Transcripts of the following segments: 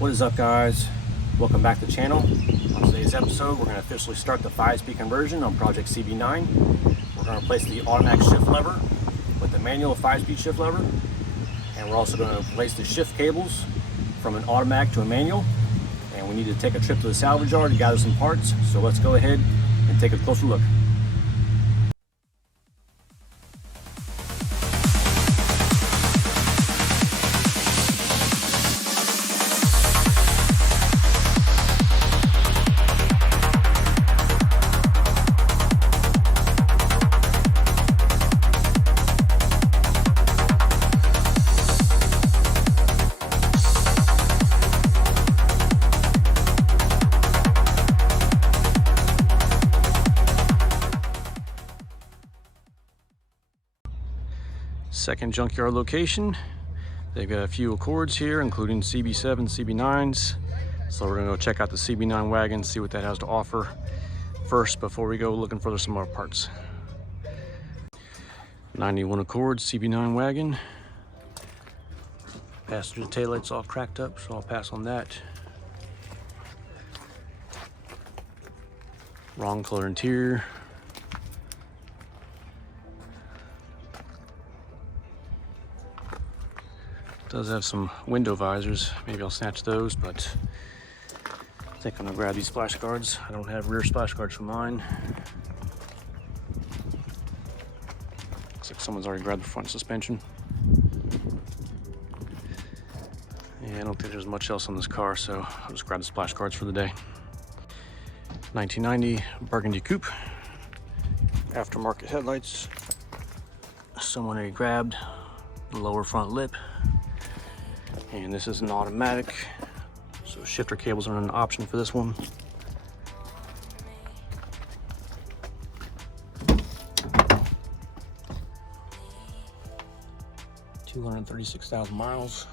What is up, guys? Welcome back to the channel. On today's episode, we're going to officially start the 5-speed conversion on project CB9. We're going to replace the automatic shift lever with the manual 5-speed shift lever, and we're also going to replace the shift cables from an automatic to a manual. And we need to take a trip to the salvage yard to gather some parts, so let's go ahead and take a closer look. Second junkyard location. They've got a few Accords here, including CB7, CB9s. So we're gonna go check out the CB9 wagon, see what that has to offer first before we go looking for some more parts. 91 Accord CB9 wagon. Passenger taillight's all cracked up, so I'll pass on that. Wrong color interior. Does have some window visors. Maybe I'll snatch those, but I think I'm gonna grab these splash guards. I don't have rear splash guards for mine. Looks like someone's already grabbed the front suspension. Yeah, I don't think there's much else on this car, so I'll just grab the splash guards for the day. 1990 Burgundy Coupe. Aftermarket headlights. Someone already grabbed the lower front lip. And this is an automatic, so shifter cables are an option for this one. $236,000 miles.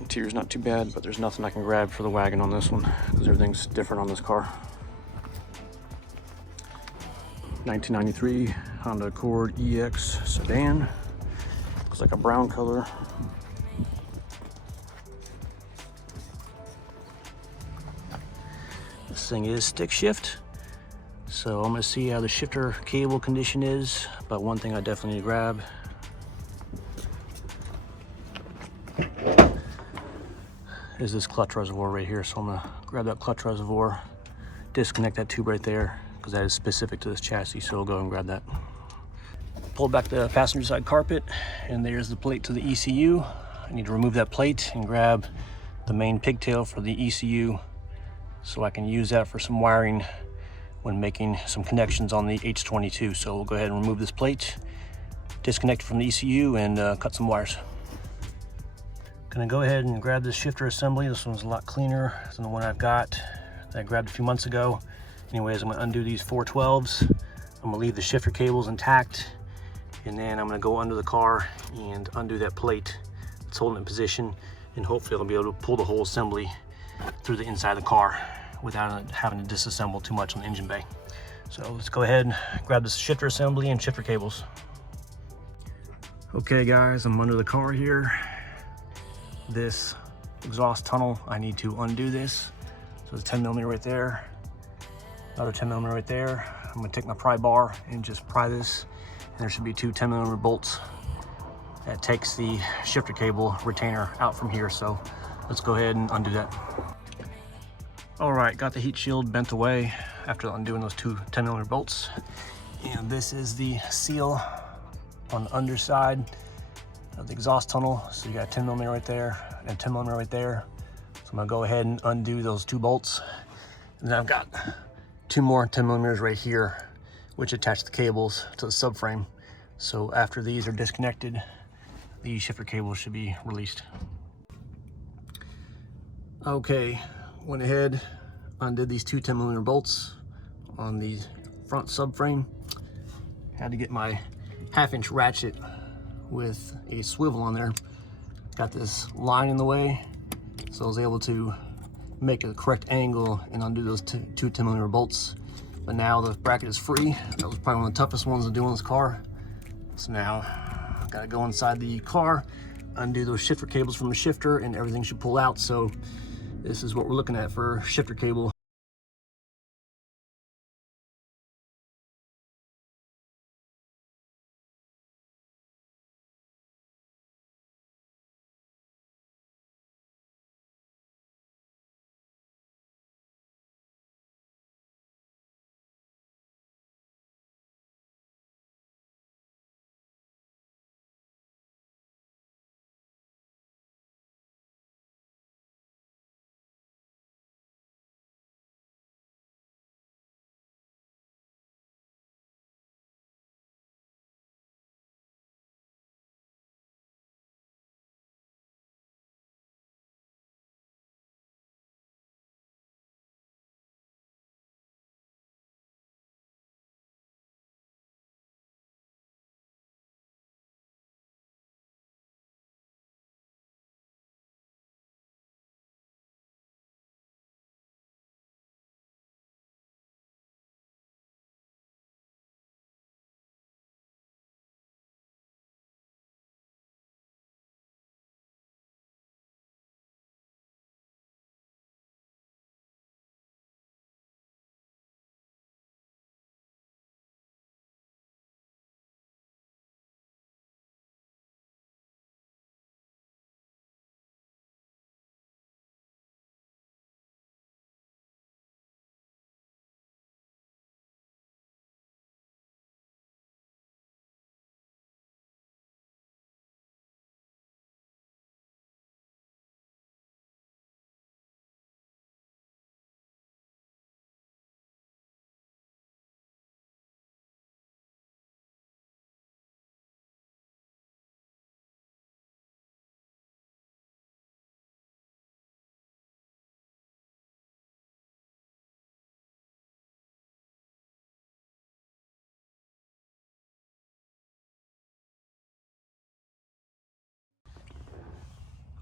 Interior's not too bad, but there's nothing I can grab for the wagon on this one because everything's different on this car. 1993 Honda Accord EX sedan. Looks like a brown color. This thing is stick shift, so I'm gonna see how the shifter cable condition is, but one thing I definitely need to grab is this clutch reservoir right here. So I'm gonna grab that clutch reservoir, disconnect that tube right there, because that is specific to this chassis, so I'll go and grab that. Pull back the passenger side carpet, and there's the plate to the ECU. I need to remove that plate and grab the main pigtail for the ECU, so I can use that for some wiring when making some connections on the H22. So we'll go ahead and remove this plate, disconnect it from the ECU, and cut some wires. Gonna go ahead and grab this shifter assembly. This one's a lot cleaner than the one I've got that I grabbed a few months ago. Anyways, I'm gonna undo these 412s. I'm gonna leave the shifter cables intact, and then I'm gonna go under the car and undo that plate that's holding it in position, and hopefully I'll be able to pull the whole assembly through the inside of the car without having to disassemble too much on the engine bay. So let's go ahead and grab this shifter assembly and shifter cables. Okay guys, I'm under the car here. This exhaust tunnel, I need to undo this. So it's 10mm right there, another 10mm right there. I'm gonna take my pry bar and just pry this, and there should be two 10mm bolts that takes the shifter cable retainer out from here. So let's go ahead and undo that. All right, got the heat shield bent away after undoing those two 10mm bolts. And this is the seal on the underside of the exhaust tunnel. So you got 10mm right there and 10mm right there. So I'm gonna go ahead and undo those two bolts. And then I've got two more 10mm right here, which attach the cables to the subframe. So after these are disconnected, the shifter cable should be released. Okay, went ahead, undid these two 10mm bolts on the front subframe. Had to get my 1/2-inch ratchet with a swivel on there. Got this line in the way, so I was able to make a correct angle and undo those two 10mm bolts. But now the bracket is free. That was probably one of the toughest ones to do on this car. So now I gotta go inside the car, undo those shifter cables from the shifter, and everything should pull out. So this is what we're looking at for shifter cable.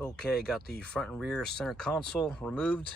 Okay, got the front and rear center console removed.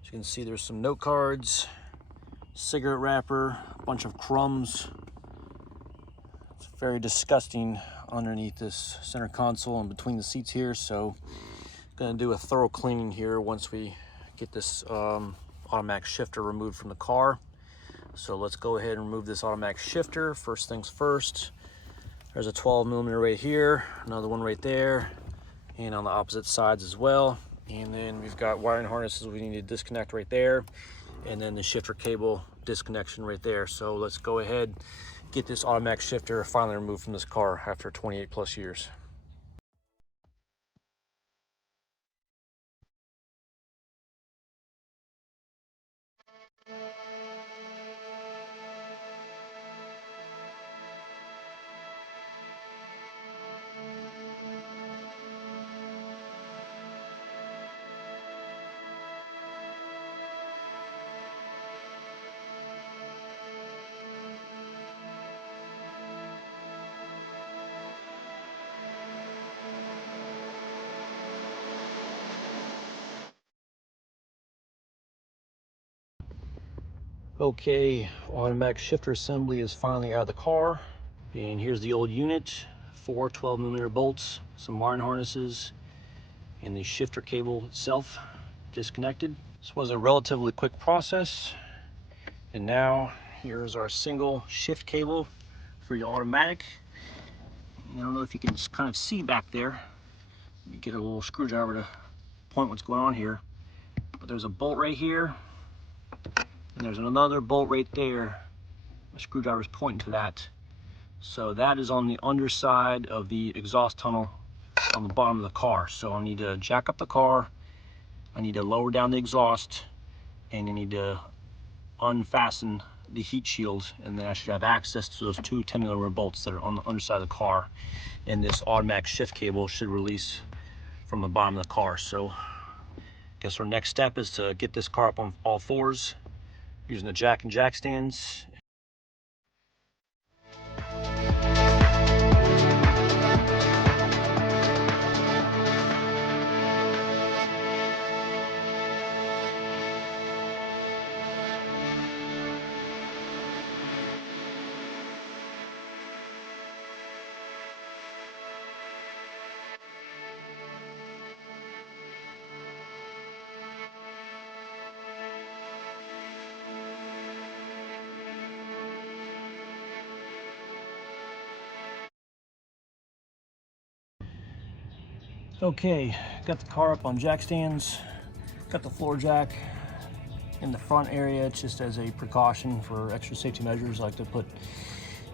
As you can see, there's some note cards, cigarette wrapper, a bunch of crumbs. It's very disgusting underneath this center console and between the seats here. So gonna do a thorough cleaning here once we get this automatic shifter removed from the car. So let's go ahead and remove this automatic shifter. First things first, there's a 12mm right here, another one right there, and on the opposite sides as well. And then we've got wiring harnesses we need to disconnect right there, and then the shifter cable disconnection right there. So let's go ahead, get this automatic shifter finally removed from this car after 28 plus years. Okay, automatic shifter assembly is finally out of the car. And here's the old unit, 4 12mm bolts, some wiring harnesses, and the shifter cable itself disconnected. This was a relatively quick process. And now here's our single shift cable for your automatic. I don't know if you can kind of see back there. You get a little screwdriver to point what's going on here. But there's a bolt right here, and there's another bolt right there. The screwdriver's pointing to that. So that is on the underside of the exhaust tunnel on the bottom of the car. So I need to jack up the car, I need to lower down the exhaust, and I need to unfasten the heat shield, and then I should have access to those two 10mm bolts that are on the underside of the car, and this automatic shift cable should release from the bottom of the car. So I guess our next step is to get this car up on all fours using the jack and jack stands. Okay, got the car up on jack stands, got the floor jack in the front area just as a precaution for extra safety measures. I like to put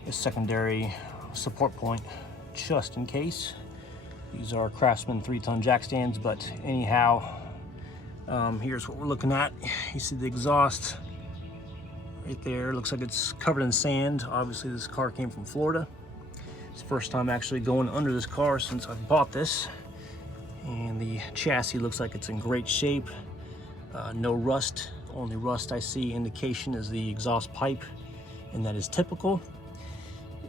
a secondary support point just in case. These are Craftsman 3-ton jack stands, but anyhow, here's what we're looking at. You see the exhaust right there. Looks like it's covered in sand. Obviously this car came from Florida. It's the first time actually going under this car since I bought this. And the chassis looks like it's in great shape. No rust. Only rust I see indication is the exhaust pipe, and that is typical.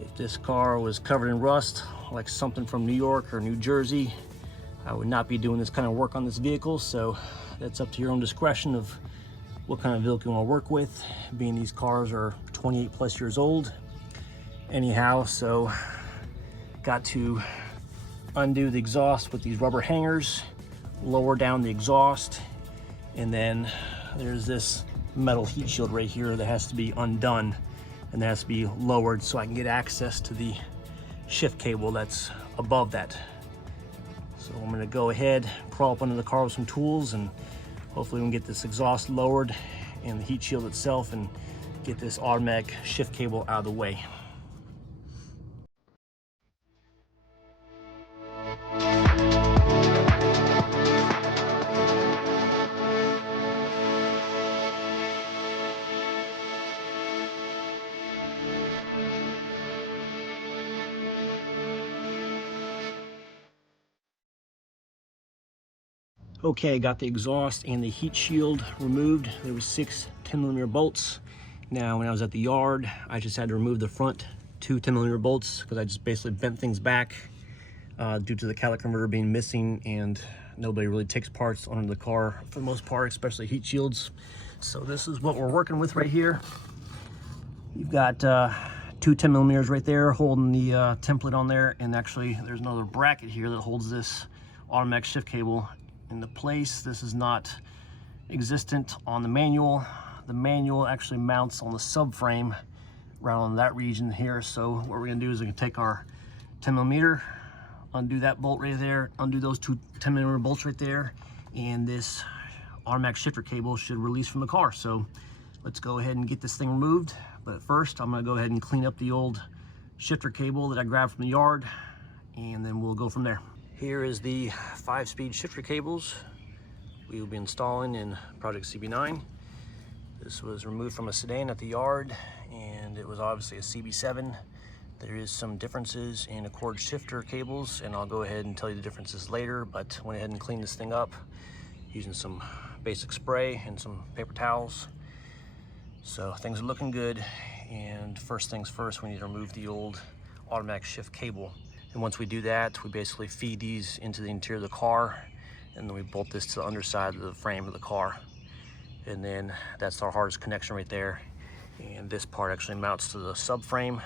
If this car was covered in rust, like something from New York or New Jersey, I would not be doing this kind of work on this vehicle. So that's up to your own discretion of what kind of vehicle you want to work with, being these cars are 28 plus years old. Anyhow, so got to undo the exhaust with these rubber hangers, lower down the exhaust, and then there's this metal heat shield right here that has to be undone, and that has to be lowered so I can get access to the shift cable that's above that. So I'm going to go ahead, crawl up under the car with some tools, and hopefully we can get this exhaust lowered and the heat shield itself and get this automatic shift cable out of the way. Okay, got the exhaust and the heat shield removed. There was 6 10mm bolts. Now, when I was at the yard, I just had to remove the front 2 10mm bolts because I just basically bent things back due to the catalytic converter being missing, and nobody really takes parts under the car for the most part, especially heat shields. So this is what we're working with right here. You've got 2 10mm right there holding the template on there, and actually there's another bracket here that holds this automatic shift cable into place. This is not existent on the manual. The manual actually mounts on the subframe around that region here. So what we're gonna do is we can take our 10mm, undo that bolt right there, undo those 2 10mm bolts right there, and this automatic shifter cable should release from the car. So let's go ahead and get this thing removed. But first, I'm gonna go ahead and clean up the old shifter cable that I grabbed from the yard, and then we'll go from there. Here is the 5-speed shifter cables we will be installing in Project CB9. This was removed from a sedan at the yard, and it was obviously a CB7. There is some differences in Accord shifter cables, and I'll go ahead and tell you the differences later, but went ahead and cleaned this thing up using some basic spray and some paper towels. So things are looking good, and first things first, we need to remove the old automatic shift cable. And once we do that, we basically feed these into the interior of the car, and then we bolt this to the underside of the frame of the car. And then that's our hardest connection right there. And this part actually mounts to the subframe.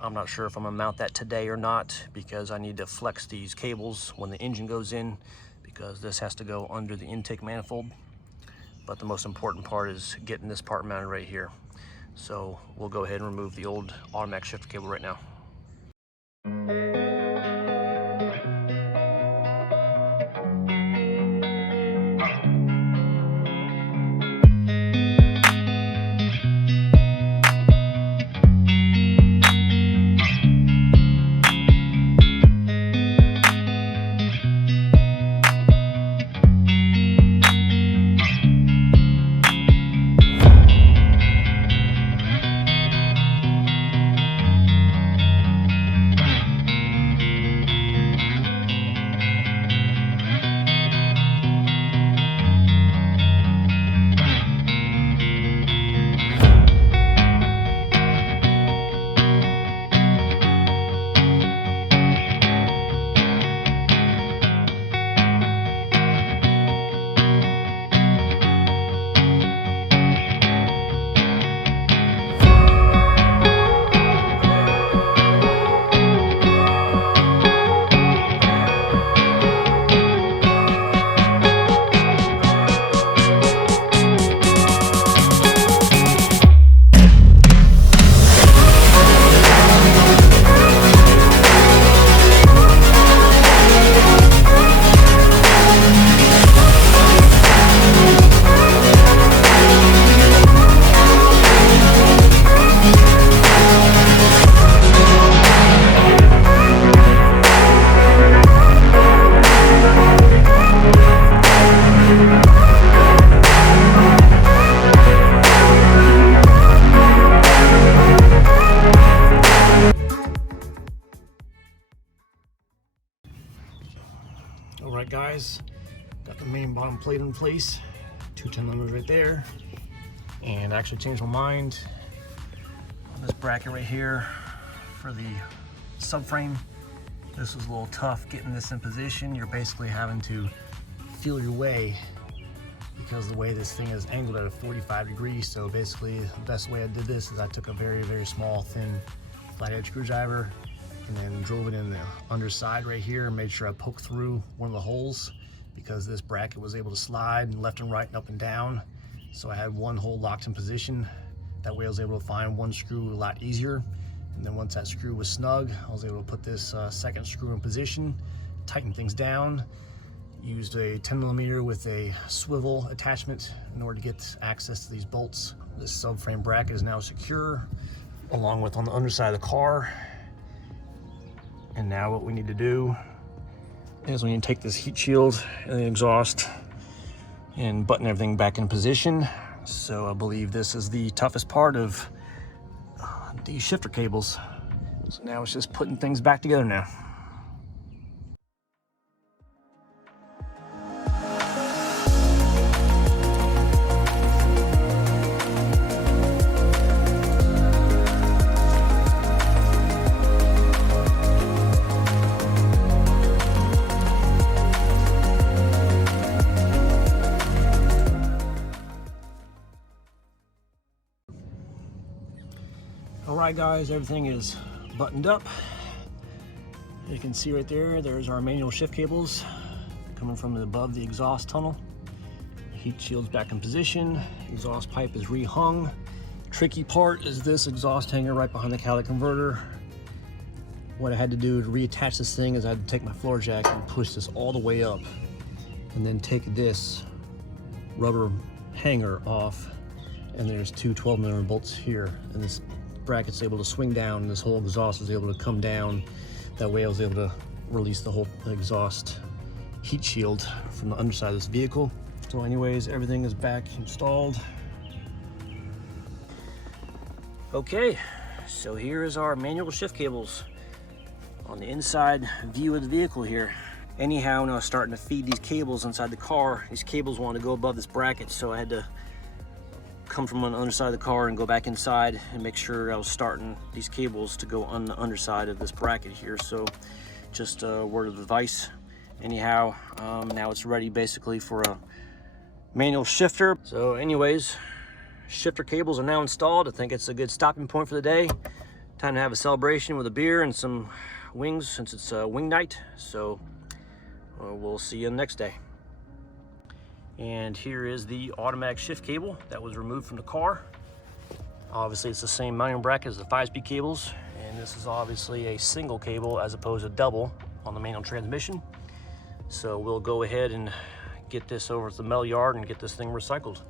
I'm not sure if I'm gonna mount that today or not, because I need to flex these cables when the engine goes in, because this has to go under the intake manifold. But the most important part is getting this part mounted right here. So we'll go ahead and remove the old automatic shifter cable right now. guys. Got the main bottom plate in place, 2 10mm right there. And I actually changed my mind on this bracket right here for the subframe. This was a little tough getting this in position. You're basically having to feel your way because the way this thing is angled at a 45 degrees. So basically the best way I did this is I took a very, very small, thin flathead screwdriver and then drove it in the underside right here and made sure I poked through one of the holes because this bracket was able to slide left and right and up and down. So I had one hole locked in position. That way I was able to find one screw a lot easier. And then once that screw was snug, I was able to put this second screw in position, tighten things down, used a 10mm with a swivel attachment in order to get access to these bolts. This subframe bracket is now secure, along with on the underside of the car. And now what we need to do is we need to take this heat shield and the exhaust and button everything back in position. So I believe this is the toughest part of these shifter cables. So now it's just putting things back together now. Alright guys, everything is buttoned up. You can see right there, there's our manual shift cables coming from above the exhaust tunnel. Heat shield's back in position, exhaust pipe is rehung. Tricky part is this exhaust hanger right behind the catalytic converter. What I had to do to reattach this thing is I had to take my floor jack and push this all the way up and then take this rubber hanger off, and there's 2 12mm bolts here, and this bracket's able to swing down and this whole exhaust is able to come down. That way I was able to release the whole exhaust heat shield from the underside of this vehicle. So anyways, everything is back installed. Okay, so here is our manual shift cables on the inside view of the vehicle here. Anyhow, when I was starting to feed these cables inside the car, these cables wanted to go above this bracket, so I had to come from on the underside of the car and go back inside and make sure I was starting these cables to go on the underside of this bracket here. So just a word of advice. Anyhow, now it's ready basically for a manual shifter. So anyways, shifter cables are now installed. I think it's a good stopping point for the day. Time to have a celebration with a beer and some wings since it's wing night. So we'll see you the next day. And here is the automatic shift cable that was removed from the car. Obviously it's the same mounting bracket as the 5-speed cables, and this is obviously a single cable as opposed to double on the manual transmission. So we'll go ahead and get this over to the metal yard and get this thing recycled.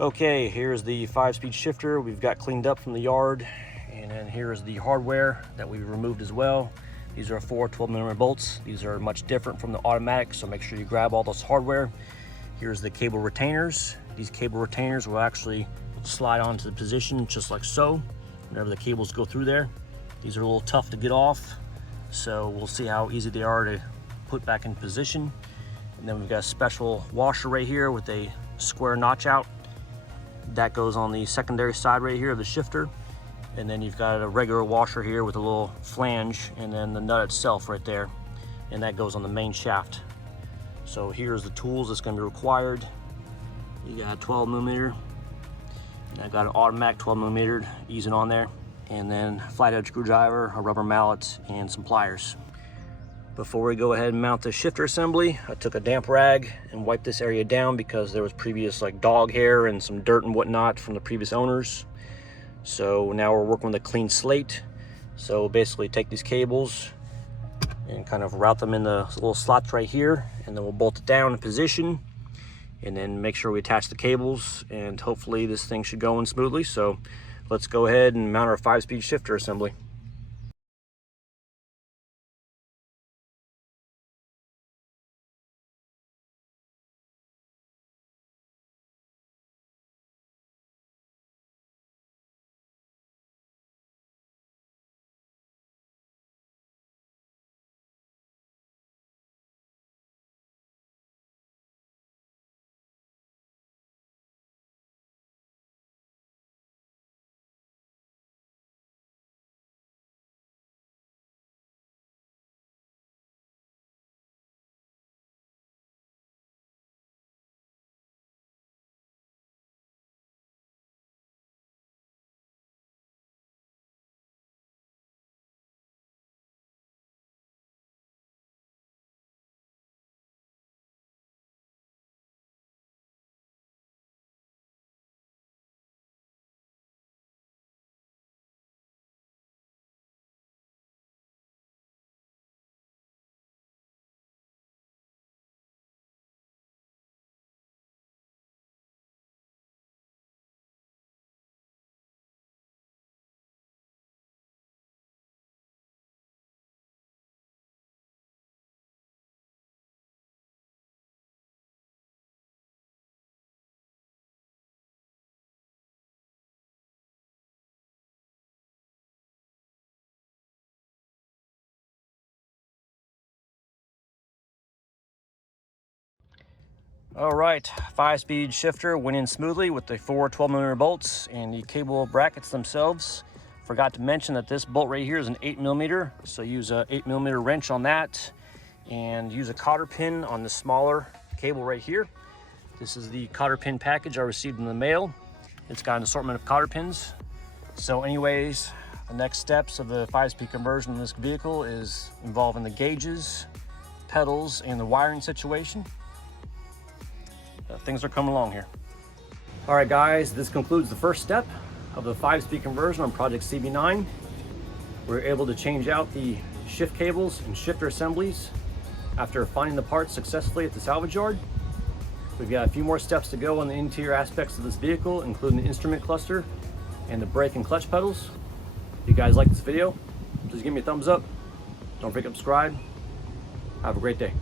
Okay, here's the 5-speed shifter we've got cleaned up from the yard, and then here's the hardware that we removed as well. These are 4 12mm bolts. These are much different from the automatic, so make sure you grab all this hardware. Here's the cable retainers. These cable retainers will actually slide onto the position just like so whenever the cables go through there. These are a little tough to get off, so we'll see how easy they are to put back in position. And then we've got a special washer right here with a square notch out. That goes on the secondary side right here of the shifter. And then you've got a regular washer here with a little flange, and then the nut itself right there, and that goes on the main shaft. So here's the tools that's going to be required. You got a 12mm, and I got an automatic 12mm easing on there, and then flathead screwdriver, a rubber mallet, and some pliers. Before we go ahead and mount the shifter assembly, I took a damp rag and wiped this area down because there was previous like dog hair and some dirt and whatnot from the previous owners. So now we're working with a clean slate. So basically take these cables and kind of route them in the little slots right here, and then we'll bolt it down in position and then make sure we attach the cables, and hopefully this thing should go in smoothly. So let's go ahead and mount our 5-speed shifter assembly. All right, 5-speed shifter went in smoothly with the 4 12mm bolts and the cable brackets themselves. Forgot to mention that this bolt right here is an 8mm, so use a 8mm wrench on that and use a cotter pin on the smaller cable right here. This is the cotter pin package I received in the mail. It's got an assortment of cotter pins. So anyways, the next steps of the 5-speed conversion in this vehicle is involving the gauges, pedals, and the wiring situation. Things are coming along here. All right, guys, this concludes the first step of the 5-speed conversion on Project CB9. We were able to change out the shift cables and shifter assemblies after finding the parts successfully at the salvage yard. We've got a few more steps to go on the interior aspects of this vehicle, including the instrument cluster and the brake and clutch pedals. If you guys like this video, please give me a thumbs up. Don't forget to subscribe. Have a great day.